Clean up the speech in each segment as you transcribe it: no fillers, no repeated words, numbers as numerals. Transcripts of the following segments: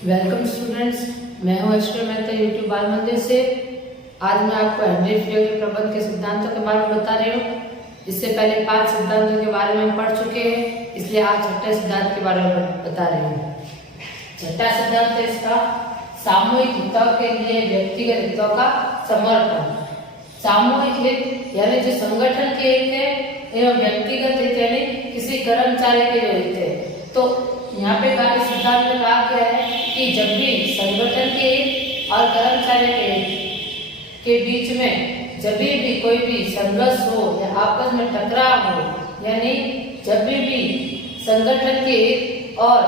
Welcome students, मैं हूं Ashwini Mehta YouTube बाल मंदिर से। आज मैं आपको हेनरी फियर के प्रबंध के सिद्धांतों के बारे में बता रही हूँ। इससे पहले 5 सिद्धांतों के बारे में हम पढ़ चुके हैं, इसलिए आज छठे सिद्धांत के बारे में बता रही हूँ। छठा सिद्धांत है इसका सामूहिक हितों के लिए व्यक्तिगत हितों का समर्पण। सामूहिक हित यानी जो संगठन के हित है एवं व्यक्तिगत हित यानी किसी कर्मचारी के जो हित है। तो यहाँ पे कार्य सिद्धांत में कहा गया है कि जब भी संगठन के हित और कर्मचारी के हित के बीच में जब भी कोई भी संघर्ष हो या आपस में टकराव हो, यानी जब भी संगठन के हित और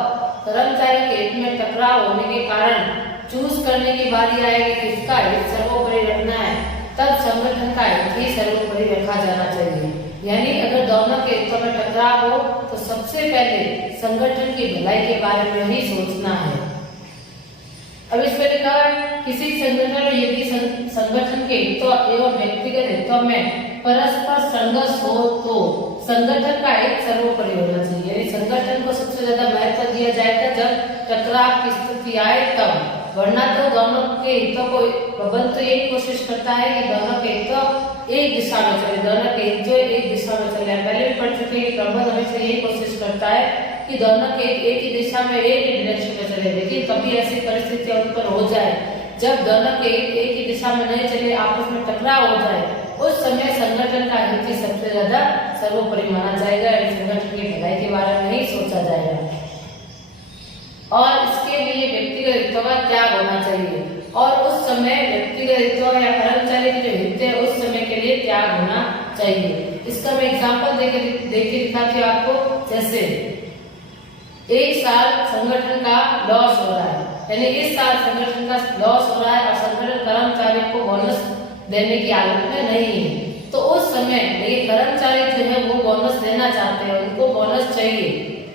कर्मचारी के हित में टकराव होने के कारण चूज करने की बारी आएगी किसका हित सर्वोपरि रखना है, तब संगठन का हित ही सर्वोपरि रखा जाना चाहिए। यानी अगर दोनों के हितों में टकराव हो तो सबसे पहले संगठन की भलाई के बारे में ही सोचना है। अब इसमें लिखा है किसी संगठन में यदि संगठन के हितों एवं व्यक्तिगत हितों में परस्पर संघर्ष हो तो संगठन का हित सर्वोपरि होना चाहिए। यानी संगठन को सबसे ज्यादा महत्व दिया जाएगा जब टकराव की स्थिति आए तब, वरना तो दोनों के हितों को प्रबंध तो यही कोशिश करता है कि दोनों के हित एक दिशा में चले, दोनों के हित जो एक दिशा में चले। पहले भी पढ़ चुके हैं प्रबंध हमेशा यही कोशिश करता है कि दोनों के एक ही दिशा में एक ही डायरेक्शन में चले। लेकिन कभी ऐसी परिस्थितियां उत्पन्न हो जाए जब दोनों के एक ही दिशा में नहीं चले, आपस में टकराव हो जाए, उस समय संगठन का हित ही सबसे ज्यादा सर्वोपरि माना जाएगा। संगठन की भलाई के बारे में ही सोचा जाएगा और इसके लिए व्यक्तिगत हितों का त्याग होना चाहिए। और उस समय व्यक्तिगत हितों या कर्मचारी के जो हित है उस समय के लिए त्याग होना चाहिए। इसका मैं एग्जांपल देके दिखाती हूँ आपको। जैसे एक साल संगठन का लॉस हो रहा है, यानी इस साल संगठन का लॉस हो रहा है और संगठन कर्मचारियों को बोनस देने की हालत में नहीं है, तो उस समय ये कर्मचारी जो है वो बोनस लेना चाहते हैं, उनको बोनस चाहिए,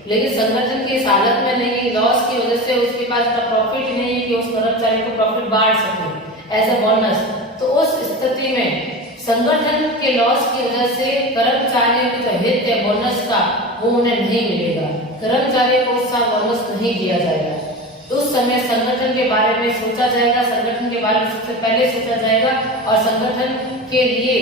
लेकिन संगठन की इस हालत में नहीं, लॉस की वजह से उसके पास इतना प्रॉफिट नहीं है कि उस कर्मचारी को प्रॉफिट बांट सके एज ए बोनस। तो उस स्थिति में संगठन के लॉस की वजह से कर्मचारियों की जो हित है बोनस का वो उन्हें नहीं मिलेगा, कर्मचारियों को उस साल बोनस नहीं दिया जाएगा। उस समय संगठन के बारे में सोचा जाएगा, संगठन के बारे में सबसे पहले सोचा जाएगा और संगठन के लिए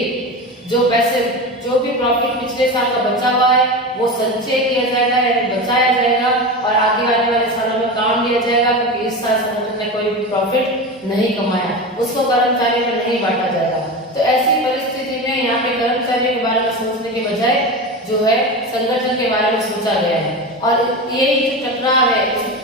जो पैसे जो भी प्रॉफिट पिछले साल का बचा हुआ है वो संचय किया जाएगा, यानी बचाया जाएगा और आगे आने वाले सालों में काम लिया जाएगा, क्योंकि इस साल संगठन ने कोई भी प्रॉफिट नहीं कमाया, उसको कर्मचारियों में नहीं बांटा जाएगा। तो ऐसी परिस्थिति में यहाँ पे कर्मचारियों के बारे में सोचने के बजाय जो है संगठन के बारे में सोचा गया है। और यही जो टकराव है,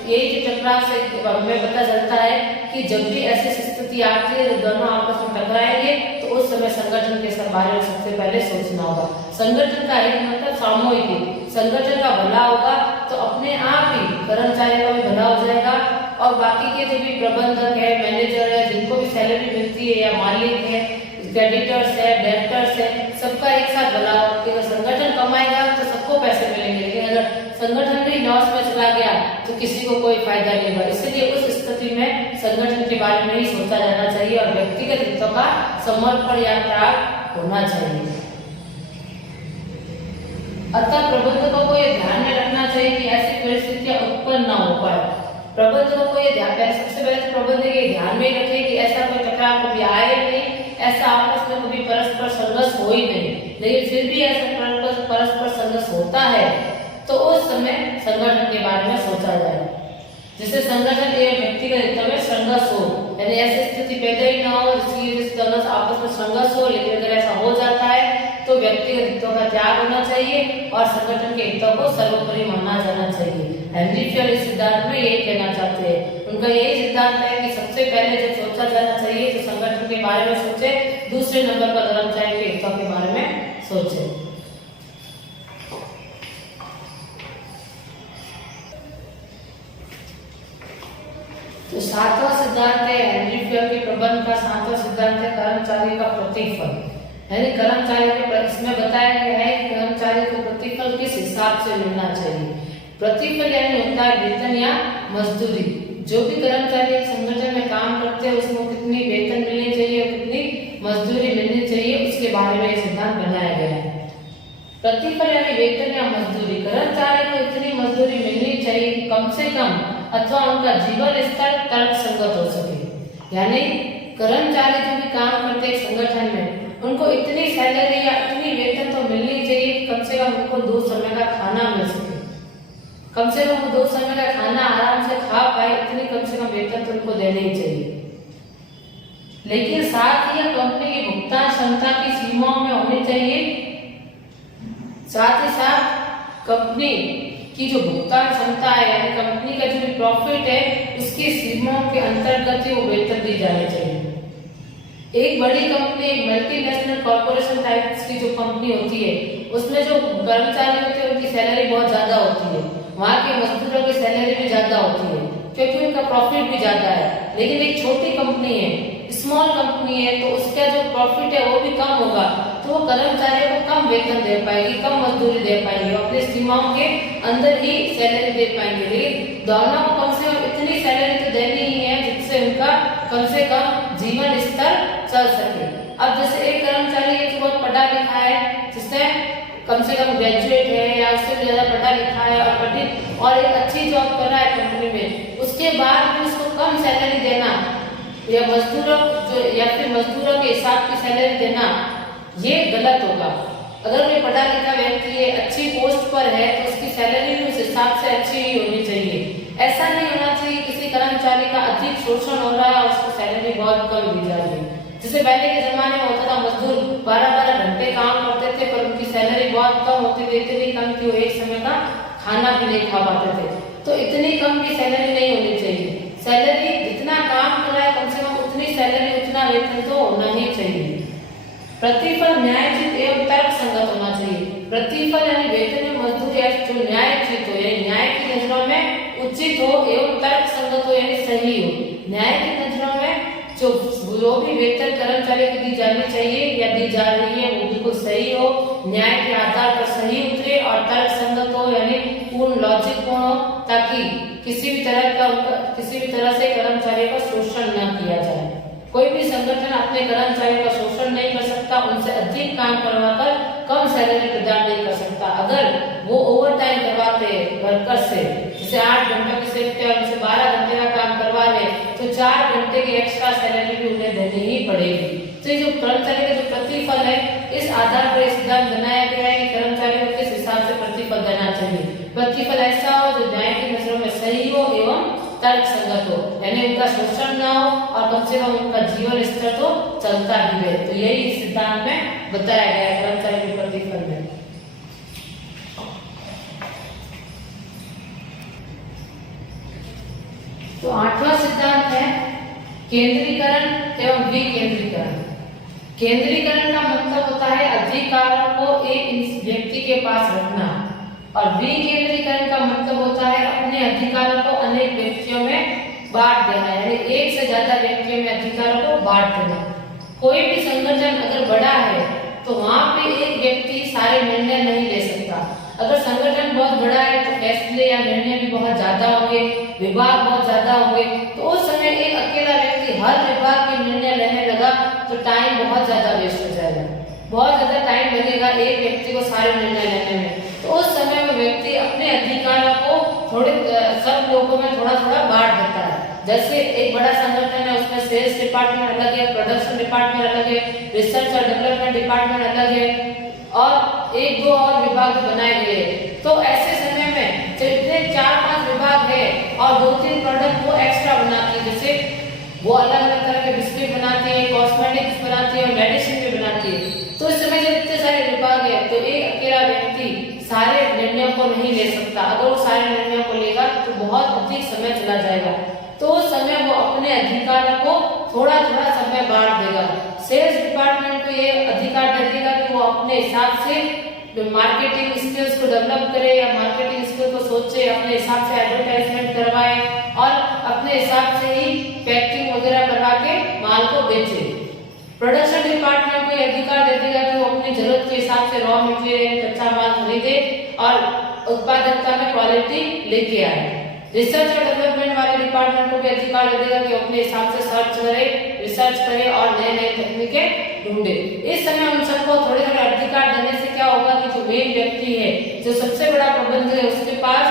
यही जो टकराव से हमें पता चलता है कि जब भी ऐसी स्थिति आती है जब दोनों आपस में टकराएंगे तो उस समय संगठन के बारे में सबसे पहले सोचना होगा। संगठन का एक मतलब सामूहिक हित, संगठन का भला होगा तो अपने आप ही कर्मचारियों का भी भला हो जाएगा और बाकी के जो भी प्रबंधक है, मैनेजर है, जिनको भी सैलरी मिलती है या मालिक है, क्रेडिटर्स है, डेबिटर्स है, सबका एक साथ भला हो। अगर संगठन कमाएगा तो सबको पैसे मिलेंगे, लेकिन अगर संगठन भी लॉस में चला गया तो किसी को कोई फायदा नहीं होगा। इसलिए उस स्थिति में संगठन के बारे में ही सोचा जाना चाहिए और व्यक्तिगत हितों का समर्पण या त्याग होना चाहिए। अतः प्रबंधकों को यह ध्यान में रखना चाहिए कि ऐसी परिस्थितियां उत्पन्न न हो पाए। प्रबंधकों को यह ध्यान, सबसे पहले तो प्रबंधक ये ध्यान में रखे कि ऐसा कोई टकराव कभी आए नहीं, ऐसा आपस में कभी परस्पर संघर्ष हो ही नहीं, लेकिन फिर भी ऐसा परस्पर संघर्ष होता है तो उस समय संगठन के बारे में सोचा जाए, जिससे संगठन एवं व्यक्तिगत हितों में संघर्ष हो, यानी ऐसी स्थिति पैदा ही ना हो जिसकी वजह से आपस में संघर्ष हो। लेकिन अगर ऐसा हो जाता है तो व्यक्तिगत हितों का त्याग होना चाहिए और संगठन के हितों को सर्वोपरि माना जाना चाहिए। हेनरी फियर इस सिद्धांत में यही कहना चाहते हैं, उनका यही सिद्धांत है कि सबसे पहले जो सोचा जाना चाहिए तो संगठन के बारे में सोचे, दूसरे नंबर पर कर्मचारी के हितों के बारे में सोचे। तो सातवां सिद्धांत है हेनरी फियर के प्रबंध का सातवां सिद्धांत है कर्मचारी का प्रतिफल। यानी कर्मचारी के इसमें बताया गया है कि कर्मचारी को प्रतिफल किस हिसाब से मिलना चाहिए। प्रतिफल यानी होता है वेतन या मजदूरी। जो भी कर्मचारी एक संगठन में काम करते हैं उसको कितनी वेतन मिलनी चाहिए, कितनी मजदूरी मिलनी चाहिए, उसके बारे में यह सिद्धांत बनाया गया है। प्रतिफल यानी वेतन या मजदूरी, कर्मचारी को इतनी मजदूरी मिलनी चाहिए कि कम से कम अथवा उनका जीवन स्तर तर्क संगत हो सके। यानी कर्मचारी जो भी काम करते हैं संगठन में, उनको इतनी सैलरी या इतनी वेतन तो मिलनी चाहिए कि कम से कम उनको 2 समय का खाना मिल सके, कम से कम 2 समय का खाना आराम से खा पाए, इतनी कम से कम वेतन तो उनको देनी ही चाहिए। लेकिन साथ ही कंपनी की भुगतान क्षमता की सीमाओं में होनी चाहिए। साथ ही साथ कंपनी की जो भुगतान क्षमता है यानी कंपनी का जो भी प्रॉफिट है उसकी सीमाओं के अंतर्गत ही वो वेतन दी जानी चाहिए। एक बड़ी कंपनी, एक मल्टीनेशनल कॉर्पोरेशन टाइप की जो कंपनी होती है उसमें जो कर्मचारी होते हैं उनकी सैलरी बहुत ज्यादा होती है, वहाँ के मजदूरों की सैलरी भी ज्यादा होती है क्योंकि उनका प्रॉफिट भी ज्यादा है। लेकिन एक छोटी कंपनी है, स्मॉल कंपनी है, तो उसका जो प्रॉफिट है वो भी कम होगा, तो वो कर्मचारियों को कम वेतन दे पाएगी, कम मजदूरी दे पाएगी, अपनी सीमाओं के अंदर ही सैलरी दे पाएंगे। लेकिन दोनों को कम से कम इतनी सैलरी तो देनी ही है जिससे उनका कम से कम जीवन स्तर चल सके। अब जैसे एक कर्मचारी है जो बहुत पढ़ा लिखा है, जिसने कम से कम ग्रेजुएट है या उससे भी ज्यादा पढ़ा लिखा है और एक अच्छी जॉब कर रहा है कंपनी में, उसके बाद भी उसको कम सैलरी देना या मजदूरों के हिसाब की सैलरी देना, ये गलत होगा। अगर कोई पढ़ा लिखा व्यक्ति है, अच्छी पोस्ट पर है, तो उसकी सैलरी भी उस हिसाब से अच्छी ही होनी चाहिए। ऐसा नहीं होना चाहिए किसी कर्मचारी का अधिक शोषण हो रहा है और उसको सैलरी बहुत कम दी जा रही है। जैसे पहले के जमाने में होता था, मजदूर 12-12 घंटे काम करते थे पर उनकी सैलरी बहुत कम होती थी, इतनी कम कि वो एक समय का खाना भी नहीं खा पाते थे। तो इतनी कम की सैलरी नहीं होनी चाहिए। सैलरी जितना काम कर रहा है कम से कम उतनी सैलरी, उतना वेतन तो होना ही चाहिए। प्रतिफल न्यायोचित एवं तर्क संगत होना चाहिए। प्रतिफल यानी वेतन में मजदूरी जो न्यायोचित हो, यानी न्याय की नजरों में उचित हो एवं तर्क संगत हो यानी सही हो। न्याय की नजरों में जो भी वेतन कर्मचारी को दी जानी चाहिए या दी जा रही है वो बिल्कुल सही हो, न्याय के आधार पर सही उतरे और तर्क संगत हो यानी पूर्ण लॉजिक पूर्ण हो, ताकि किसी भी तरह से कर्मचारी का शोषण न किया जाए। कोई भी संगठन अपने कर्मचारियों का शोषण नहीं कर सकता, उनसे अधिक काम करवाकर कम सैलरी प्रदान नहीं कर सकता। अगर वो ओवर टाइम करवाते वर्कर से, जैसे 8 घंटे की शिफ्ट है और उनसे 12 घंटे का काम करवा रहे, तो 4 घंटे की एक्स्ट्रा सैलरी भी उन्हें देनी ही पड़ेगी। तो ये जो कर्मचारी का जो प्रतिफल है, इस आधार पर सिद्धांत बनाया गया है कि कर्मचारियों को किस हिसाब से प्रतिफल देना चाहिए। प्रतिफल ऐसा हो जो न्याय की नजरों में सही हो एवं तर्क संगत हो, यानी उनका शोषण न हो और कम से कम उनका जीवन स्तर तो चलता ही रहे। तो यही इस सिद्धांत में बताया गया है कर्मचारी के प्रतिफल में। तो 8वां सिद्धांत है केंद्रीकरण एवं विकेंद्रीकरण। केंद्रीकरण का मतलब होता है अधिकारों को एक व्यक्ति के पास रखना, और विकेंद्रीकरण का मतलब होता है अपने अधिकारों को अनेक व्यक्तियों में बांट देना, यानी एक से ज्यादा व्यक्तियों में अधिकारों को बांट देना। कोई भी संगठन अगर बड़ा है तो वहां पे एक व्यक्ति सारे निर्णय नहीं ले सकता। अगर संगठन बहुत बड़ा है तो फैसले या निर्णय भी बहुत ज्यादा होंगे, विभाग बहुत ज्यादा होंगे, तो उस समय एक अकेला व्यक्ति हर विभाग के निर्णय लेने लगा तो टाइम बहुत ज्यादा वेस्ट हो जाएगा, बहुत ज्यादा टाइम लगेगा एक व्यक्ति को सारे निर्णय लेने में। तो उस समय में व्यक्ति अपने अधिकारों को सब लोगों में थोड़ा थोड़ा बांट देता है। जैसे एक बड़ा संगठन है, उसमें सेल्स डिपार्टमेंट अलग है, प्रोडक्शन डिपार्टमेंट अलग है, रिसर्च और डेवलपमेंट डिपार्टमेंट अलग है और 1-2 और विभाग बनाए गए। तो ऐसे समय में जब इतने 4-5 विभाग है और 2-3 प्रोडक्ट वो एक्स्ट्रा बनाती है, जैसे वो अलग अलग तरह के बिस्किट बनाती है, कॉस्मेटिक्स बनाती है और मेडिसिन भी बनाती है। तो इस समय जब इतने सारे विभाग है तो एक अकेला व्यक्ति सारे निर्णयों को नहीं ले सकता। अगर वो सारे निर्णयों को लेगा तो बहुत अधिक समय चला जाएगा। तो उस समय वो अपने अधिकारों को थोड़ा थोड़ा समय बांट देगा। सेल्स डिपार्टमेंट को ये अधिकार दे देगा कि वो अपने हिसाब से मार्केटिंग स्किल्स को डेवलप करे या मार्केटिंग स्किल को सोचे, अपने हिसाब से एडवर्टाइजमेंट करवाए और अपने हिसाब से ही पैकिंग वगैरह करवा के माल को बेचे। प्रोडक्शन डिपार्टमेंट को अधिकार दे देगा कि वो अपनी जरूरत के हिसाब से रॉ मटेरियल कच्चा माल खरीदे और उत्पादकता में क्वालिटी लेके आए। रिसर्च और डेवलपमेंट वाले डिपार्टमेंट को भी अधिकार दे देगा कि अपने हिसाब से सर्च करे, रिसर्च करे और नए नए तकनीकें ढूंढे। इस समय उन सबको थोड़े थोड़े अधिकार देने से क्या होगा कि जो मेन व्यक्ति है, जो सबसे बड़ा प्रबंधक है, उसके पास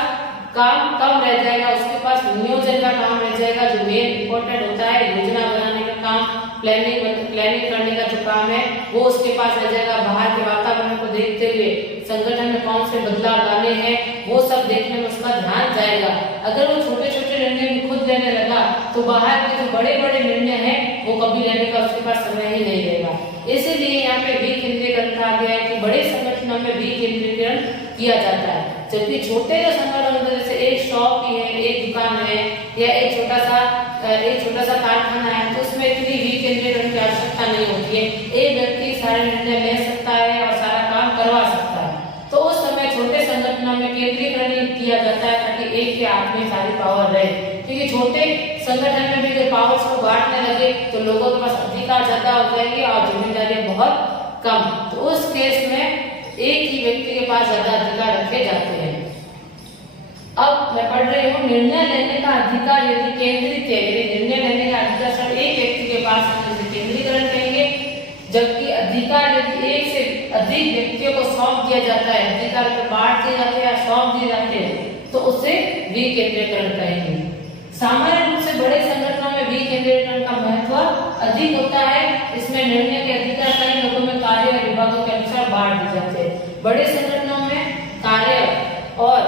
काम कम रह जाएगा, उसके पास नियोजन का काम रह जाएगा, जो मेन इंपॉर्टेंट होता है योजना बनाने का काम, प्लानिंग करने का जो काम है वो उसके पास रह जाएगा। बाहर के वातावरण को देखते हुए संगठन में कौन से बदलाव लाने हैं वो सब देखने में उसका ध्यान जाएगा। अगर वो छोटे छोटे निर्णय भी खुद लेने लगा तो बाहर के जो बड़े बड़े निर्णय हैं वो कभी लेने का उसके पास समय ही नहीं रहेगा। इसीलिए यहाँ पे विकेंद्रीकरण कहा गया है कि बड़े संगठनों में विकेंद्रीकरण किया जाता है, जबकि छोटे जो संगठन होते हैं जैसे एक शॉप ही है, एक दुकान है या एक छोटा सा कारखाना है, तो उसमें इतनी विकेंद्रीकरण की आवश्यकता नहीं होती है। एक व्यक्ति सारे निर्णय ले सकता है और सारा काम करवा सकता है। तो उस समय छोटे संगठनों में केंद्रीकरण किया जाता है ताकि एक के हाथ में सारी पावर रहे, क्योंकि छोटे संगठन में भी पावर्स को बांटने लगे तो लोगों के पास अधिकार ज्यादा हो जाएंगे और जिम्मेदारियां बहुत कम। तो उस केस में एक ही व्यक्ति के पास ज्यादा अधिकार रखे जाते हैं। अब मैं पढ़ रही हूँ, निर्णय लेने का अधिकार यदि केंद्रित है, यदि निर्णय लेने का अधिकार सिर्फ एक व्यक्ति के पास है तो केंद्रीकरण कहेंगे, जबकि अधिकार यदि एक से अधिक व्यक्तियों को सौंप दिया जाता है, अधिकार को बांट दिए जाते हैं या सौंप दिए जाते हैं, तो उसे विकेंद्रीकरण कहेंगे। सामान्य रूप से बड़े संगठनों में विकेंद्रीकरण का महत्व अधिक होता है। इसमें निर्णय के अधिकार कई लोगों में कार्य और विभागों के अनुसार बांट दिए जाते हैं। बड़े संगठनों में कार्य और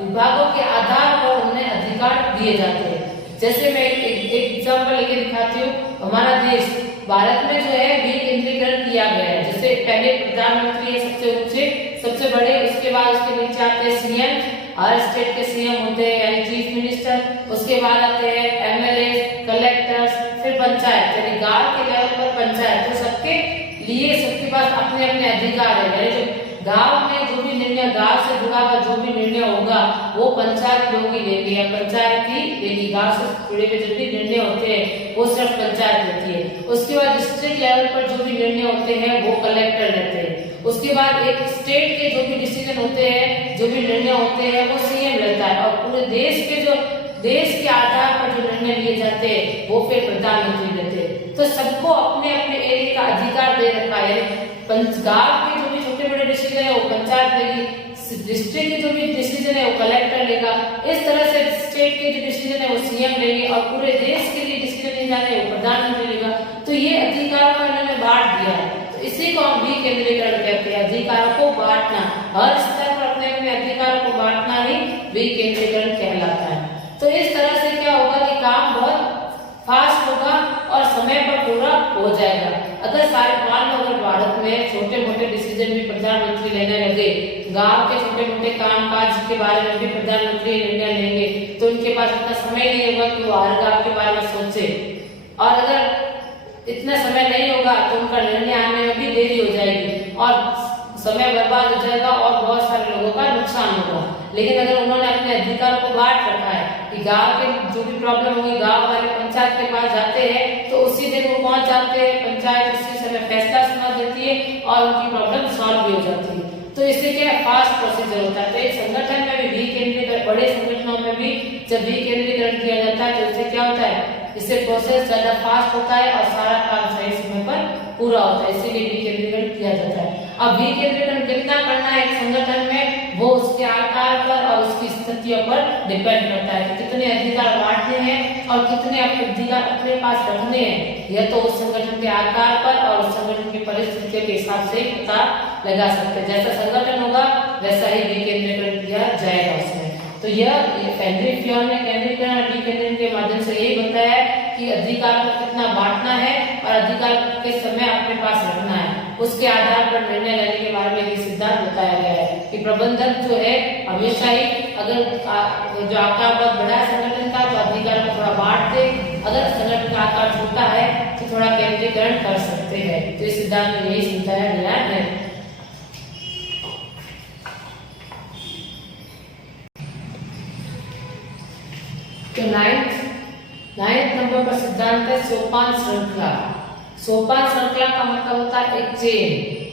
विभागों के आधार पर उन्हें अधिकार दिए जाते हैं। जैसे मैं एक एग्जाम्पल लेके दिखाती हूँ। हमारा देश भारत में जो है विकेंद्रीकरण किया गया है। जैसे पहले प्रधानमंत्री सबसे ऊंचे सबसे बड़े, उसके बाद उसके नीचे आते हैं सीएम, हर स्टेट के सीएम होते हैं यानी चीफ मिनिस्टर, उसके बाद आते हैं एमएलए, कलेक्टर्स, फिर पंचायत यानी गांव के लेवल पर पंचायत। तो सबके लिए सबके पास अपने अपने अधिकार है, यानी जो गांव में जो भी निर्णय, गांव से जुड़ा हुआ जो भी निर्णय होगा वो पंचायत लोग ही लेंगे या पंचायत ही लेगी। गांव से जुड़े हुए जो भी निर्णय होते हैं वो सिर्फ पंचायत लेती है। उसके बाद डिस्ट्रिक्ट लेवल पर जो भी निर्णय होते हैं वो कलेक्टर लेते हैं। उसके बाद एक स्टेट के जो भी डिसीजन होते हैं, जो भी निर्णय होते हैं वो सीएम लेता है। और पूरे देश के आधार पर जो निर्णय लिए जाते हैं वो फिर प्रधानमंत्री लेते हैं। तो सबको अपने अपने एरिया का अधिकार दे रखा है। गांव के जो भी छोटे बड़े डिसीजन है वो पंचायत लेगी, डिस्ट्रिक्ट के जो भी डिसीजन है वो कलेक्टर लेगा, इस तरह से स्टेट के जो डिसीजन है वो सीएम लेंगे और पूरे देश के लिए डिसीजन ले जाने वो प्रधानमंत्री लेगा। तो ये अधिकारों को इन्होंने बांट दिया है। तो इसी को हम विकेंद्रीकरण कहते हैं, अधिकारों को बांटना। हर स्तर पर अपने अपने अधिकारों को बांटना ही विकेंद्रीकरण कहलाता है। तो इस तरह से क्या होगा कि काम बहुत फास्ट होगा और समय पर पूरा हो जाएगा। अगर सारे मान लो अगर भारत में छोटे मोटे डिसीजन भी प्रधानमंत्री लेने लगे, गांव के छोटे मोटे काम काज के बारे में भी प्रधानमंत्री निर्णय लेंगे, तो उनके पास इतना समय नहीं होगा कि वो हर गांव के बारे में सोचे। और अगर इतना समय नहीं होगा तो उनका निर्णय आने में भी देरी हो जाएगी और समय बर्बाद हो जाएगा और बहुत सारे लोगों का नुकसान होगा। लेकिन अगर उन्होंने अपने अधिकारों को बांट रखा है कि गांव के जो भी प्रॉब्लम होगी गांव वाले पंचायत के पास जाते हैं तो उसी दिन वो पहुंच जाते हैं, पंचायत उसी समय फैसला सुना देती है और उनकी प्रॉब्लम सॉल्व भी हो जाती है। तो इससे क्या फास्ट प्रोसीजर होता है। तो एक संगठन में भी विकेंद्रीकरण, बड़े संगठनों में भी जब विकेंद्रीकरण किया जाता है तो इससे क्या होता है, इससे प्रोसेस ज्यादा फास्ट होता है और सारा काम सही समय पर पूरा होता है, इसीलिए विकेंद्रीकरण किया जाता है। अब विकेंद्रीकरण कितना करना है एक संगठन में, वो उसके आकार पर और उसकी स्थितियों पर डिपेंड करता है कि कितने अधिकार बांटने हैं और कितने अधिकार अपने पास रखने हैं। यह तो उस संगठन के आकार पर और उस संगठन की परिस्थितियों के हिसाब से पता लगा सकते हैं। जैसा संगठन होगा वैसा ही विकेंद्रीकरण किया जाएगा उसमें। तो यह हेनरी फियोन ने केंद्रीकरण और विकेंद्रीकरण के माध्यम से यही बताया कि अधिकार को कितना बांटना है और अधिकार के समय अपने पास रखना है। उसके आधार पर निर्णय लेने के बारे में ये सिद्धांत बताया गया है कि प्रबंधक जो है हमेशा ही अगर जो आकार बहुत बड़ा संगठन का तो अधिकार को थोड़ा बांट दे, अगर संगठन का आकार छोटा है तो थोड़ा केंद्रीकरण कर सकते हैं। तो इस सिद्धांत में यही समझाया गया है। तो नाइन्थ नंबर पर सिद्धांत है सोपान श्रृंखला। सोपान श्रृंखला का मतलब होता है एक चेन,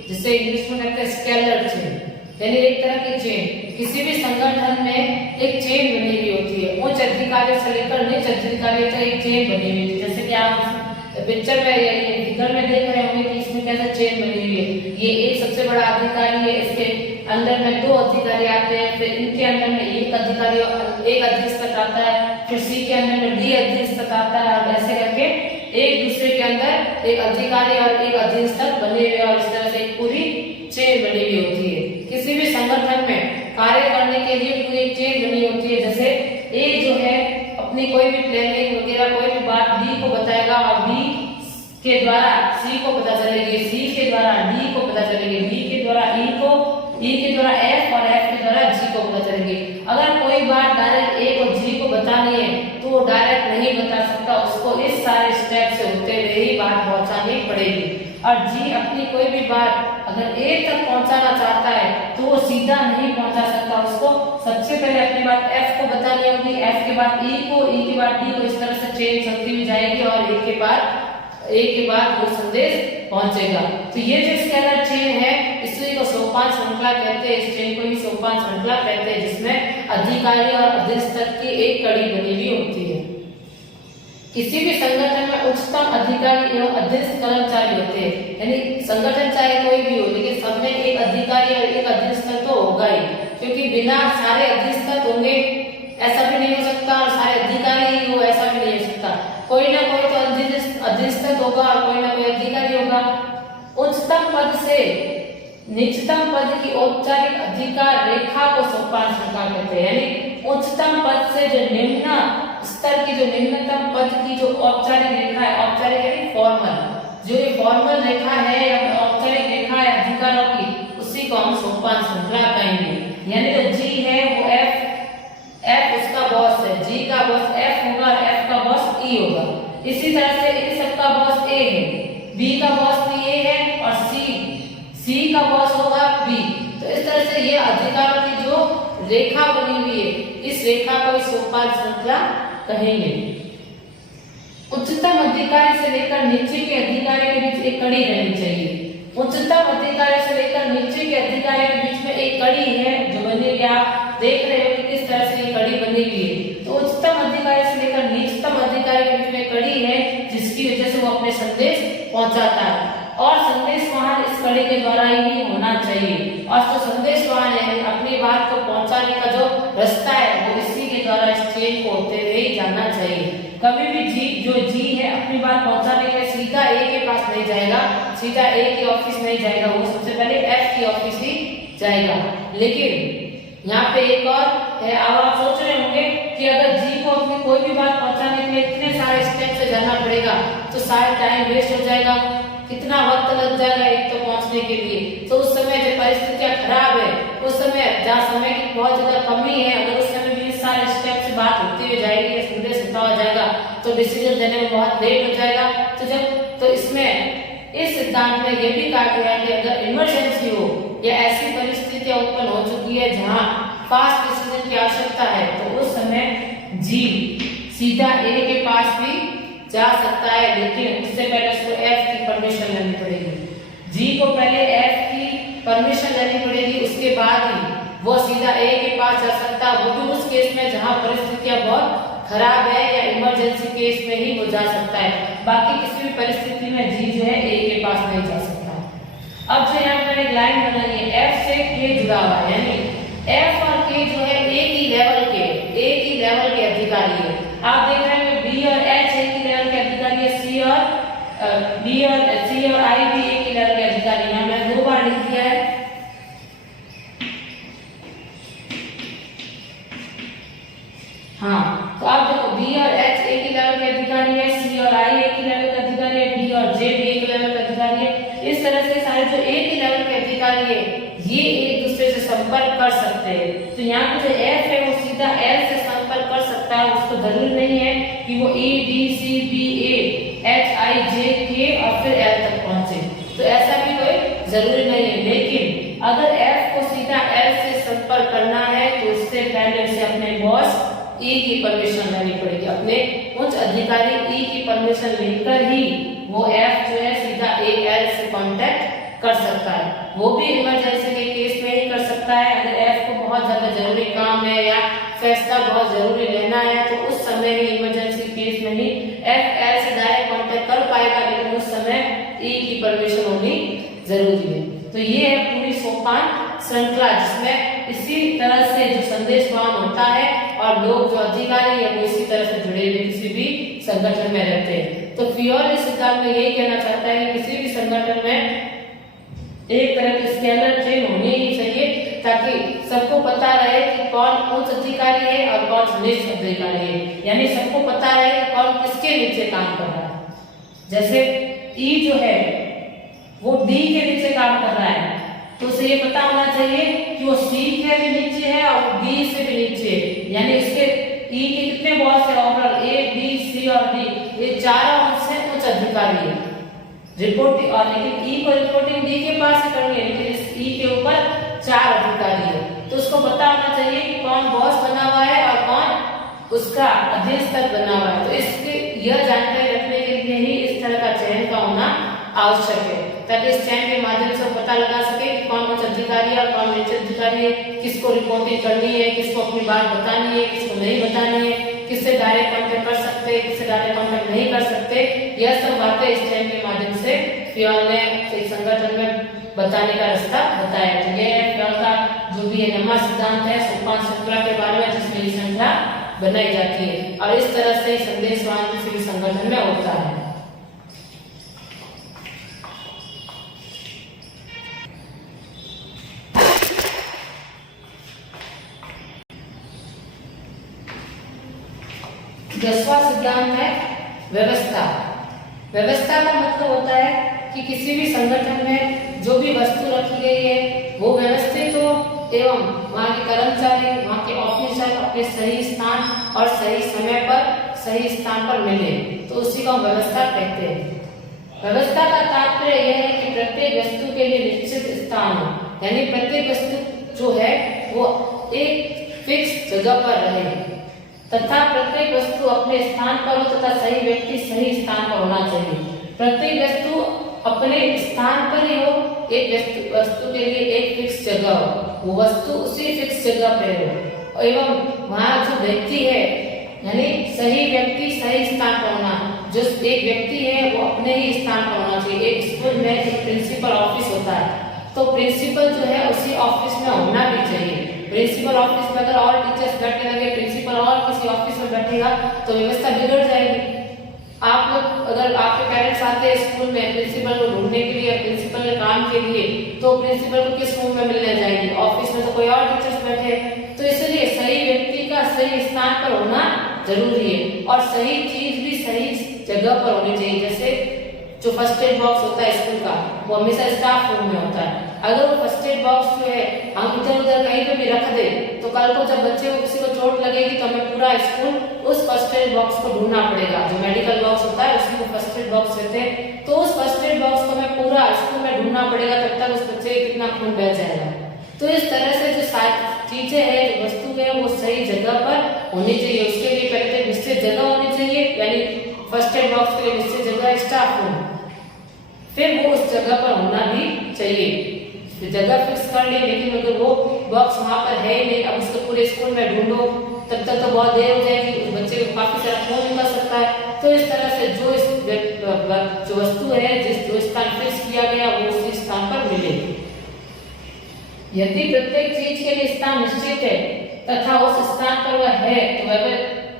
जिसे इंग्लिश में कहते हैं स्केलर चेन, यानी एक तरह की चेन। किसी भी संगठन में एक चेन बनी हुई होती है, उच्च अधिकारियों से लेकर नीच अधिकारियों तक एक चेन बनी हुई होती है। जैसे कि आप पिक्चर में या फिगर में देख रहे होंगे कि इसमें कैसा चेन बनी हुई है। ये एक सबसे बड़ा अधिकारी है, इसके अंदर में 2 अधिकारी आते हैं, फिर इनके अंदर में एक अधिकारी एक अधीक्षक आता है, फिर सी के अंदर में डी अधीक्षक आता है, और ऐसे करके एक दूसरे के अंदर एक अधिकारी और एक अधीक्षक बने हुए और इस तरह से एक पूरी चेन बनी हुई होती है। किसी भी संगठन में कार्य करने के लिए पूरी चेन बनी होती है। जैसे ए जो है अपनी कोई भी प्लानिंग वगैरह कोई भी बात बी को बताएगा और बी के द्वारा सी को पता चलेगी, सी के द्वारा डी को पता चलेगी, डी के द्वारा ई को, ई के द्वारा एफ और एफ के द्वारा जी को पता चलेगी। अगर कोई बात डायरेक्ट ए को जी को बतानी है तो वो डायरेक्ट नहीं बता सकता, उसको इस सारे स्टेप से होते हुए ही बात पहुंचानी पड़ेगी। और जी अपनी कोई भी बात अगर ए तक पहुंचाना चाहता है तो वो सीधा नहीं पहुंचा सकता, उसको सबसे पहले अपनी बात एफ को बतानी होगी, एफ के बाद ई को, ई के बाद डी को, इस तरह से चेन चलती हुई जाएगी और ए के बाद वो संदेश पहुंचेगा। तो ये जो स्केलर चेन है इसी को सोपान श्रृंखला कहते हैं, इस चेन को ही सोपान श्रृंखला कहते हैं, जिसमें अधिकारी और अधीक्षक की एक कड़ी बनी हुई होती है। किसी भी संगठन में उच्चतम अधिकारी एवं अधीक्षक कर्मचारी होते हैं, यानी संगठन चाहे कोई भी हो लेकिन सब में एक अधिकारी और एक अधीक्षक तो होगा ही, क्योंकि बिना सारे अधीक्षक होंगे ऐसा भी नहीं हो सकता और सारे अधिकारी ही हो ऐसा भी नहीं हो सकता। कोई ना कोई तो अधीक्षक होगा और कोई ना कोई अधिकारी होगा। उच्चतम पद से निचतम पद की औपचारिक अधिकार रेखा को सोपान श्रृंखला कहते हैं, यानी उच्चतम पद से जो निम्न स्तर की जो निम्नतम पद की जो औपचारिक रेखा है, औपचारिक यानी फॉर्मल, जो ये फॉर्मल रेखा है या औपचारिक रेखा है अधिकारों की, उसी को हम सोपान श्रृंखला कहेंगे। यानी जो जी है वो एफ उसका बॉस है, जी का बॉस एफ होगा और एफ का बॉस ई होगा। इसी तरह से इन सबका बॉस ए है, बी का बॉस भी ए है और सी का बॉस होगा बी। तो इस तरह से ये अधिकारों की जो रेखा बनी हुई है, इस रेखा को सोपान श्रृंखला कहेंगे। उच्चतम अधिकारी से लेकर नीचे के अधिकारी के बीच एक कड़ी रहनी चाहिए। उच्चतम अधिकारी से लेकर नीचे के अधिकारी के बीच में एक कड़ी है जो बनी हुई, आप देख रहे हो कि किस तरह से ये कड़ी बनी हुई है। तो उच्चतम अधिकारी से लेकर नीचतम अधिकारी के बीच में कड़ी है जिसकी वजह से वो अपने संदेश पहुंचाता है और संदेश वाहन इस कड़ी के द्वारा ही होना चाहिए। और जो संदेश वाहन है अपनी बात को पहुंचाने का जो रास्ता है वो इसी के द्वारा इस चेन को होते हुए ही जाना चाहिए। कभी भी जी है अपनी बात पहुंचाने के लिए सीधा ए के पास नहीं जाएगा, सीधा ए के ऑफिस नहीं जाएगा, वो सबसे पहले एफ की ऑफिस ही जाएगा। लेकिन यहाँ पे एक और है, अब आप सोच रहे होंगे कि अगर जी को अपनी कोई भी बात पहुंचाने के लिए इतने सारे स्टेप से जाना पड़ेगा तो सारा टाइम वेस्ट हो जाएगा, कितना वक्त लग जाएगा एक तो पहुंचने के लिए। तो उस समय जब परिस्थितियां खराब है, उस समय जहाँ समय की बहुत ज्यादा कमी है, अगर उस समय भी इस सारे स्टेप से बात होती हुई जाएगी या संदेश होता हो जाएगा तो डिसीजन देने में बहुत लेट हो जाएगा। तो इसमें इस सिद्धांत में यह भी कहा गया है कि अगर इमरजेंसी हो या ऐसी परिस्थितियां उत्पन्न हो चुकी है जहां फास्ट डिसीजन की आवश्यकता है तो उस समय जी सीधा ए के पास भी जा सकता है, लेकिन उससे पहले उसको एफ की परमिशन लेनी पड़ेगी। जी को पहले एफ की परमिशन लेनी पड़ेगी, उसके बाद ही वो सीधा ए के पास जा सकता है, वो भी उस केस में जहां परिस्थितियां बहुत खराब है या इमरजेंसी केस में ही वो जा सकता है। बाकी किसी भी परिस्थिति में जी जो है ए के पास नहीं जा सकता। अब जो यहाँ पर एक लाइन बनाई है, एफ से के जुड़ा हुआ है, यानी एफ और के जो है एक ही लेवल के अधिकारी है। आप देख रहे हैं बी और एच एक ही लेवल के अधिकारी है, सी और आई भी एक ही लेवल के अधिकारी है। मैंने 2 बार लिख दिया है। हाँ, तो आप देखो बी और एच एक ही लेवल के अधिकारी है, सी और आई एक ही लेवल के अधिकारी है, डी और जे भी एक लेवल के अधिकारी है। इस तरह से सारे जो एक ही लेवल के अधिकारी है ये एक दूसरे से संपर्क कर सकते हैं। तो यहाँ पे जो एफ है वो सीधा एल से संपर्क कर सकता है, उसको जरूरी नहीं है कि वो A D C B A H I J K और फिर एल तक पहुंचे, तो ऐसा भी कोई जरूरी नहीं है। लेकिन अगर एफ को सीधा एल से संपर्क करना है तो उससे पहले उसे अपने बॉस ई की परमिशन लेनी पड़ेगी, अपने उच्च अधिकारी ई की परमिशन लेकर ही वो एफ जो है सीधा ए एल से कांटेक्ट कर सकता है। वो भी इमरजेंसी के केस में ही कर सकता है। अगर एफ को बहुत ज्यादा जरूरी काम है या फैसला बहुत जरूरी लेना है तो उस समय ही इमरजेंसी केस में ही एफ एल से डायरेक्ट कांटेक्ट कर पाएगा, ई की परमिशन होनी जरूरी है। तो ये है पूरी सोपान श्रृंखला, जिसमें इसी तरह से जो संदेश वहन होता है और लोग जो अधिकारी है वो इसी तरह से जुड़े हुए किसी भी संगठन में रहते हैं। तो फियोल इस सिद्धांत में यही कहना चाहता है कि किसी भी संगठन में एक तरह की स्केलर ट्रेन होनी ही चाहिए, ताकि सबको पता रहे कि कौन उच्च अधिकारी है और कौन निम्न अधिकारी है, यानी सबको पता रहे कि कौन किसके नीचे काम कर रहा है। जैसे ई जो है वो डी के नीचे काम कर रहा है, तो उसे ये पता होना चाहिए कि वो सी के भी नीचे है और बी से भी नीचे है, यानी उसके ई के कितने बॉस है ओवरऑल, ए बी सी और डी, ये चारों उनसे उच्च अधिकारी है रिपोर्टिंग, और लेकिन ई को रिपोर्टिंग डी के पास ही करनी है, लेकिन इस ई के ऊपर 4 अधिकारी है। तो उसको पता होना चाहिए कि कौन बॉस बना हुआ है और कौन उसका अधीनस्थ बना हुआ है। तो इसके यह जानकारी रखने के लिए ही इस तरह का चयन का होना आवश्यक है, ताकि इस चयन के माध्यम से पता लगा सके कि कौन उच्च अधिकारी है और कौन नीचे अधिकारी है, किसको रिपोर्टिंग करनी है, किसको अपनी बात बतानी है, किसको नहीं बतानी है, किससे डायरेक्ट कांटेक्ट कर सकते हैं, किससे डायरेक्ट कांटेक्ट नहीं कर सकते। यह सब बातें इस चयन के माध्यम से फियोल ने इस संगठन में बताने का रास्ता बताया। तो यह है फियोल का जो भी नवा सिद्धांत है सोपान श्रृंखला के बारे में, जिसमें ये श्रृंखला बनाई जाती है और इस तरह से संदेश वहन किसी भी संगठन में होता है। दसवां सिद्धांत है व्यवस्था। व्यवस्था का मतलब होता है कि किसी भी संगठन में जो भी वस्तु रखी गई है वो व्यवस्थित हो एवं वहाँ के कर्मचारी, वहाँ के ऑफिसर अपने सही स्थान और सही समय पर सही स्थान पर मिले, तो उसी को हम व्यवस्था कहते हैं। व्यवस्था का तात्पर्य यह है कि प्रत्येक वस्तु के लिए निश्चित स्थान हो, यानी प्रत्येक वस्तु जो है वो एक फिक्स जगह पर रहे तथा प्रत्येक वस्तु अपने स्थान पर हो तथा सही व्यक्ति सही स्थान पर होना चाहिए। प्रत्येक वस्तु अपने स्थान पर ही हो, एक वस्तु के लिए एक फिक्स जगह हो, वो वस्तु उसी फिक्स जगह पर हो एवं वहाँ जो व्यक्ति है यानी सही व्यक्ति सही स्थान पर होना। जो एक व्यक्ति है वो अपने ही स्थान पर होना चाहिए। एक स्कूल में एक प्रिंसिपल ऑफिस होता है, तो प्रिंसिपल जो है उसी ऑफिस में होना भी चाहिए। प्रिंसिपल ऑफिस में अगर और टीचर्स बैठने लगे, प्रिंसिपल और किसी ऑफिस में बैठेगा तो व्यवस्था बिगड़ जाएगी। आप लोग अगर आपके पेरेंट्स आते हैं स्कूल में प्रिंसिपल को ढूंढने के लिए, प्रिंसिपल के काम के लिए, तो प्रिंसिपल को किस रूम में मिलने जाएगी? ऑफिस में तो कोई और टीचर्स बैठे। तो इसलिए सही व्यक्ति का सही स्थान पर होना जरूरी है और सही चीज भी सही जगह पर होनी चाहिए। जैसे जो फर्स्ट एड बॉक्स होता है स्कूल का, वो हमेशा स्टाफ रूम में होता है। अगर वो फर्स्ट एड बॉक्स जो है हम इधर उधर कहीं पे भी रख दे तो कल को जब बच्चे को किसी को चोट लगेगी तो हमें पूरा स्कूल उस फर्स्ट एड बॉक्स को ढूंढना पड़ेगा। जो मेडिकल बॉक्स होता है उसी को फर्स्ट एड बॉक्स कहते हैं, तो उस फर्स्ट एड बॉक्स को हमें पूरा स्कूल में ढूंढना पड़ेगा, तब तक उस बच्चे का कितना खून बह जाएगा। तो इस तरह से जो चीजें है, जो वस्तु है, वो सही जगह पर होनी चाहिए। उसके लिए पहले निश्चित जगह होनी चाहिए, यानी फर्स्ट एड बॉक्स के लिए निश्चित जगह स्टाफ रूम, फिर वो उस जगह पर होना भी चाहिए। जगह फिक्स कर ली, लेकिन अगर वो बॉक्स वहां पर है ही नहीं, अब उसको पूरे स्कूल में ढूंढो तब तक तो बहुत देर हो जाएगी, उस बच्चे को काफी सारा खून निकल सकता है। तो इस तरह से जो वस्तु है जो स्थान फिक्स किया गया वो उसी स्थान पर मिले। यदि प्रत्येक चीज के लिए स्थान निश्चित है तथा उस स्थान पर वह है तो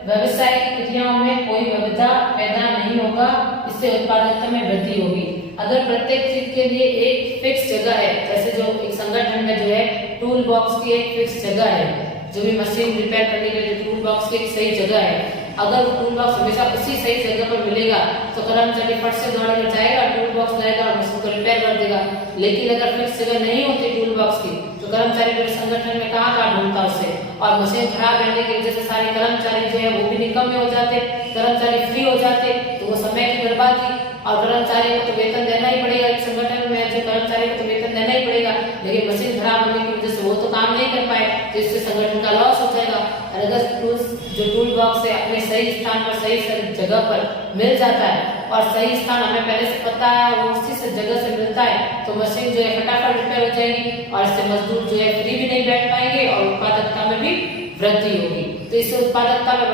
व्यवसाय की क्रियाओं में कोई विविधता पैदा नहीं होगा, इससे उत्पादकता में वृद्धि होगी। अगर प्रत्येक चीज के लिए एक फिक्स जगह है, जैसे जो एक संगठन में जो है टूल बॉक्स की एक फिक्स जगह है, जो भी मशीन रिपेयर करने के लिए टूल बॉक्स की एक सही जगह है, अगर वो टूल बॉक्स हमेशा उसी सही जगह पर मिलेगा तो कर्मचारी फट से दौड़ कर जाएगा, टूल बॉक्स लाएगा और मशीन को रिपेयर कर देगा। लेकिन अगर फिक्स जगह नहीं होती टूल बॉक्स की तो कर्मचारी पूरे संगठन में कहाँ ढूंढता उसे, और मशीन खराब रहने की वजह से सारे कर्मचारी जो है वो भी निकम्मे हो जाते, कर्मचारी फ्री हो जाते, तो वो समय की बर्बादी, और कर्मचारी को तो वेतन देना ही पड़ेगा। एक संगठन में जो कर्मचारी को तो वेतन देना ही पड़ेगा, लेकिन मशीन खराब होने की वजह से वो तो काम नहीं कर पाए, तो इससे संगठन का लॉस हो जाएगा। और अगर जो टूल बॉक्स है अपने सही स्थान पर सही जगह पर मिल जाता है और सही स्थान हमें पहले से पता है, वो उसी से जगह से मिलता है, तो मशीन जो है फटाफट रिपेयर हो जाएगी और इससे मजदूर जो है फ्री भी नहीं बैठ पाएंगे और उत्पादकता में भी वृद्धि होगी। तो इससे उत्पादकता में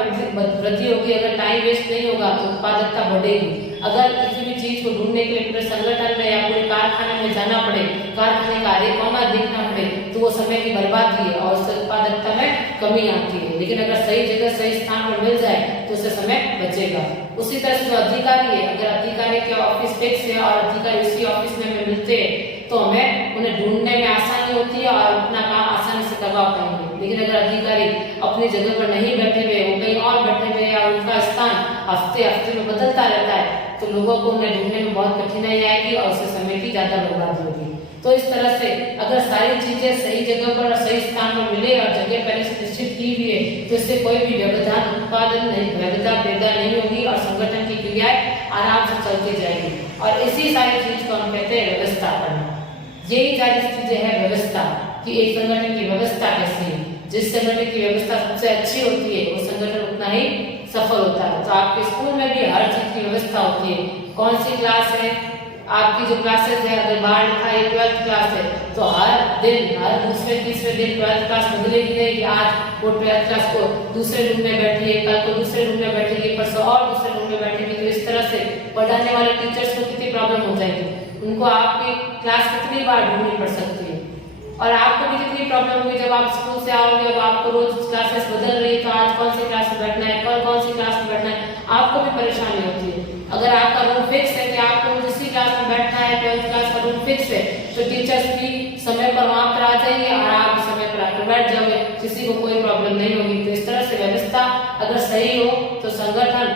वृद्धि होगी। अगर टाइम वेस्ट नहीं होगा तो उत्पादकता बढ़ेगी। अगर किसी भी चीज को ढूंढने के लिए पूरे संगठन में या पूरे कारखाने में जाना पड़े, कारखाने का हर एक कोना देखना पड़े, तो वो समय की बर्बादी है और उससे उत्पादकता में कमी आती है। लेकिन अगर सही जगह सही स्थान पर मिल जाए तो उससे समय बचेगा। उसी तरह से जो अधिकारी है, अगर अधिकारी के ऑफिस फिक्स है और अधिकारी उसी ऑफिस में हमें मिलते हैं तो हमें उन्हें ढूंढने में आसानी होती है और अपना काम आसानी से करवा पाएंगे। लेकिन अगर अधिकारी अपनी जगह पर नहीं बैठे हुए, वो कहीं और बैठे हुए या उनका स्थान हफ्ते हफ्ते में बदलता रहता है, तो लोगों को उन्हें ढूंढने में बहुत कठिनाई आएगी और उससे समय की ज्यादा बर्बादी होगी। तो इस तरह से अगर सारी चीजें सही जगह पर और सही स्थान पर मिले और जगह पहले से निश्चित की हुई है तो इससे कोई भी व्यवधान उत्पादन नहीं, व्यवधान पैदा नहीं होगी और संगठन की क्रियाएं आराम से चलती जाएगी। और इसी सारी चीज को हम कहते हैं व्यवस्था करना। यही सारी चीजें है व्यवस्था कि एक संगठन की व्यवस्था कैसी है। जिस संगठन की व्यवस्था सबसे अच्छी होती है वो संगठन उतना ही सफल होता है। तो आपके स्कूल में भी हर चीज की व्यवस्था होती है। कौन सी क्लास है, आपकी जो क्लासेस है, अगर बाहर लिखा है 12th क्लास है तो हर दिन, हर दूसरे तीसरे दिन 12th क्लास बदलेगी नहीं कि आज वो 12th क्लास को दूसरे रूम में बैठी है, कल को दूसरे रूम में बैठेगी, परसों और दूसरे रूम में बैठेगी। तो इस तरह से पढ़ाने वाले टीचर्स को कितनी प्रॉब्लम हो जाएगी, उनको आपकी क्लास कितनी बार ढूंढनी पड़ सकती है। और आपको भी कितनी प्रॉब्लम होगी जब आप स्कूल से आओगे, अब आपको रोज क्लासेस बदल रही है तो आज कौन सी क्लास में बैठना है, कल कौन सी क्लास में बैठना है, आपको भी परेशानी होती है। अगर आपका रूम फिक्स है कि आपको इसी क्लास में बैठना है, 12th क्लास का रूम फिक्स है, तो टीचर्स भी समय पर वहां पर आ जाएंगे और आप समय पर आकर बैठ जाओगे, किसी को कोई प्रॉब्लम नहीं होगी। तो इस तरह से व्यवस्था अगर सही हो तो संगठन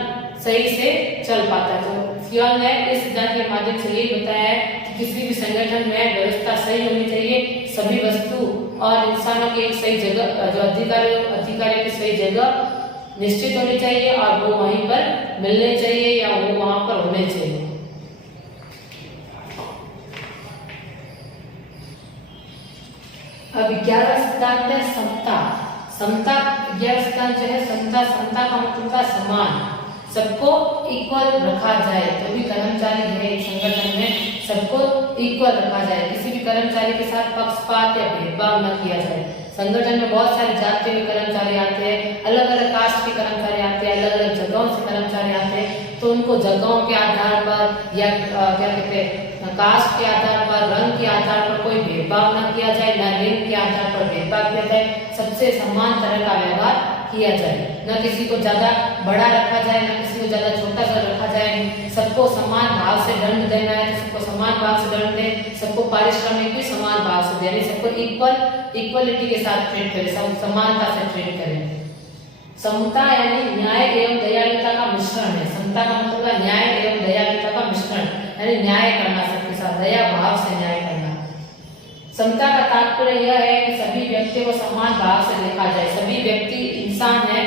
सही से चल पाता है। तो फ्यूल ने इस सिद्धांत के माध्यम से यही बताया है कि किसी भी संगठन में व्यवस्था सही होनी चाहिए। सभी वस्तु और इंसानों की एक सही जगह, जो अधिकारी की सही जगह निश्चित होनी चाहिए और वो वहीं पर मिलने चाहिए या वो वहां पर होने चाहिए। अब 11वां सिद्धांत है समता। समता 11वां सिद्धांत जो है समता, समता का मतलब था समान, सबको इक्वल रखा जाए। जो भी कर्मचारी है एक संगठन में सबको इक्वल रखा जाए, किसी भी कर्मचारी के साथ पक्षपात या भेदभाव न किया जाए। संगठन में बहुत सारे जाति के कर्मचारी आते हैं, अलग अलग कास्ट के कर्मचारी आते हैं, अलग अलग जगहों से कर्मचारी आते हैं, तो उनको जगहों के आधार पर या क्या कहते हैं कास्ट के आधार पर, रंग के आधार पर कोई भेदभाव न किया जाए, न लिंग के आधार पर भेदभाव किया जाए, सबसे समान तरह का व्यवहार किया जाए। न किसी को ज्यादा बड़ा रखा जाए, न किसी को ज्यादा छोटा सा रखा जाए। सबको समान भाव से दंड देना है तो सबको समान भाव से दंड दे, सबको पारिश्रमिक भी समान भाव से देने, सबको इक्वलिटी के साथ ट्रीट करें, सब समानता से ट्रीट करें। समता यानी न्याय एवं दयालुता का मिश्रण है। समता का मतलब है न्याय एवं दयालुता का मिश्रण, यानी न्याय करना, सबके साथ दया भाव से न्याय करना। समता का तात्पर्य यह है कि सभी व्यक्तियों को समान भाव से देखा जाए, सभी व्यक्ति इंसान है,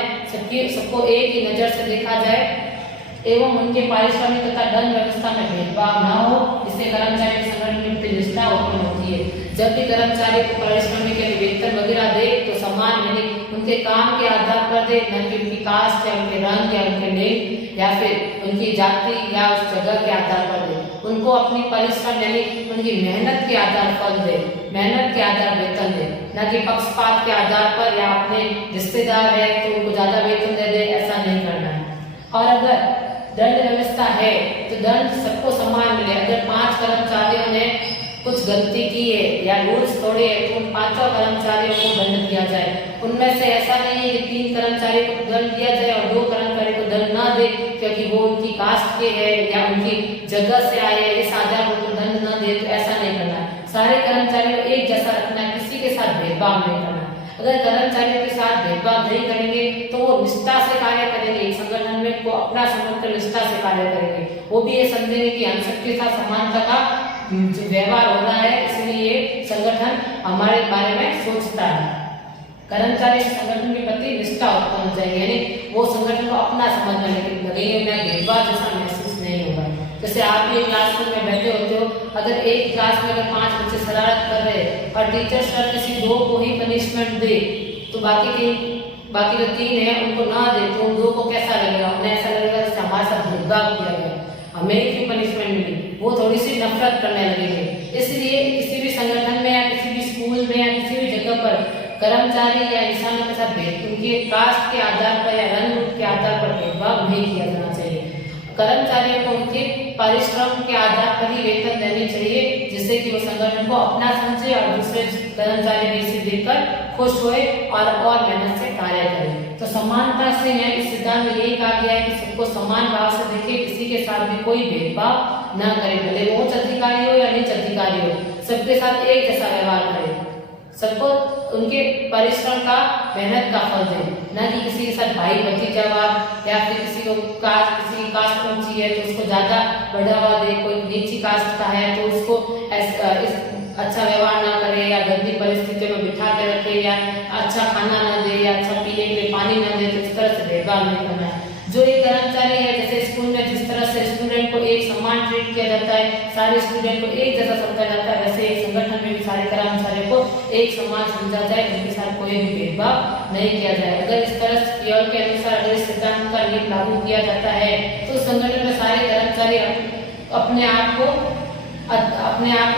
सबको एक ही नजर से देखा जाए एवं उनके पारिश्रमिक तथा दंड व्यवस्था में भेदभाव न हो, जिससे कर्मचारी के संगठन में प्रतिष्ठा उत्पन्न होती है। जब भी कर्मचारी को पारिश्रमिक या वेतन वगैरह दे तो समान यानी उनके काम के आधार पर दे, न कि उनकी कास्ट या उनके रंग या उनके लिंग या फिर उनकी जाति या उस जगह के आधार पर दे। उनको अपनी परिश्रम यानी उनकी मेहनत के आधार पर दे, मेहनत के आधार वेतन दे, न कि पक्षपात के आधार पर या अपने रिश्तेदार है तो उनको ज्यादा वेतन दे, ऐसा नहीं करना है। और अगर दंड व्यवस्था है तो दंड सबको समान मिले। अगर 5 कर्मचारियों ने कुछ गलती की है या रूल्स तोड़े हैं तो उन 5 कर्मचारियों को दंड दिया जाए। उनमें से ऐसा नहीं है कि 3 कर्मचारी को दंड दिया जाए और 2 कर्मचारी को दंड ना दे क्योंकि वो उनकी कास्ट के है या उनकी जगह से आए, इस आधार पर तो दंड ना दे, तो ऐसा नहीं करना है। सारे कर्मचारियों को एक जैसा रखना है, किसी के साथ भेदभाव नहीं करना। अगर कर्मचारियों के साथ भेदभाव नहीं करेंगे तो वो निष्ठा से कार्य करेंगे, एक संगठन में को अपना समझकर निष्ठा से कार्य करेंगे। वो भी ये समझेंगे कि हम सबके साथ समानता का जो व्यवहार हो रहा है, इसलिए ये संगठन हमारे बारे में सोचता है। कर्मचारी संगठन के प्रति निष्ठा उत्पन्न हो जाएगी, यानी वो संगठन को अपना समझने लगेंगे, उन्हें भेदभाव जैसा महसूस नहीं होगा। जैसे आप भी क्लासरूम में बैठे होते हो, अगर एक क्लास में अगर 5 बच्चे शरारत कर रहे और टीचर सर किसी 2 को ही पनिशमेंट दे तो बाकी जो 3 है उनको ना दे तो उन 2 को कैसा लगेगा? उन्हें ऐसा लगेगा जैसे हमारे साथ भेदभाव किया गया, हमें क्यों पनिशमेंट मिली, वो थोड़ी सी नफरत करने लगेंगे। इसलिए किसी भी संगठन में या किसी भी स्कूल में या किसी भी जगह पर कर्मचारी या इंसानों के साथ उनके कास्ट के आधार पर या रंग रूप के आधार पर भेदभाव नहीं किया जाना चाहिए। कर्मचारियों को उनके परिश्रम के आधार पर ही वेतन देनी चाहिए, जिससे कि वो संगठन को अपना समझे और दूसरे कर्मचारी भी इसे देखकर खुश होए और मेहनत से कार्य करें। तो समानता से है इस सिद्धांत में यही कहा गया है कि सबको समान भाव से देखे, किसी के साथ भी कोई भेदभाव न करे, भले वो उच्च अधिकारी हो या नीच अधिकारी हो, सबके साथ एक जैसा व्यवहार करे, सबको उनके परिश्रम का मेहनत का फल दे, न कि किसी के साथ भाई भतीजावाद या फिर किसी को किसी की कास्ट ऊंची है तो उसको ज्यादा बढ़ावा दे, कोई नीची कास्ट का है तो उसको अच्छा व्यवहार ना करे या गंदी परिस्थितियों में बिठा के रखे या अच्छा खाना ना दे या अच्छा पीने के लिए पानी ना दे, तो इस तरह से भेदभाव नहीं करना है। जो एक कर्मचारी है, जैसे स्कूल में जिस तरह से स्टूडेंट को एक समान ट्रीट किया जाता है, सारे स्टूडेंट को एक जैसा समझा जाता है, वैसे एक संगठन में भी सारे कर्मचारियों को एक समान समझा जाए, उनके साथ कोई भी भेदभाव नहीं किया जाए। अगर इस तरह केवल के अनुसार अगर इस सिद्धांत का नियम लागू किया जाता है तो संगठन में सारे कर्मचारी अपने आप को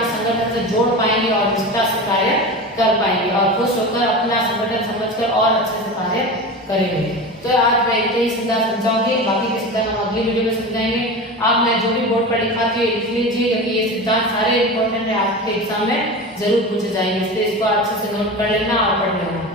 संगठन से जोड़ पाएंगे और निष्ठा से कार्य कर पाएंगे और खुश होकर अपना संगठन समझकर और अच्छे से कार्य करेंगे। तो आज मैं इतने ही सिद्धांत समझाऊंगी, बाकी के सिद्धांत हम अगली वीडियो में समझाएंगे। आप मैं जो भी बोर्ड पर लिखाती हूँ लिख लीजिए, क्योंकि ये सिद्धांत सारे इंपॉर्टेंट है, आपके एग्जाम में जरूर पूछे जाएंगे, इसलिए इसको अच्छे से नोट कर लेना और पढ़ लेना।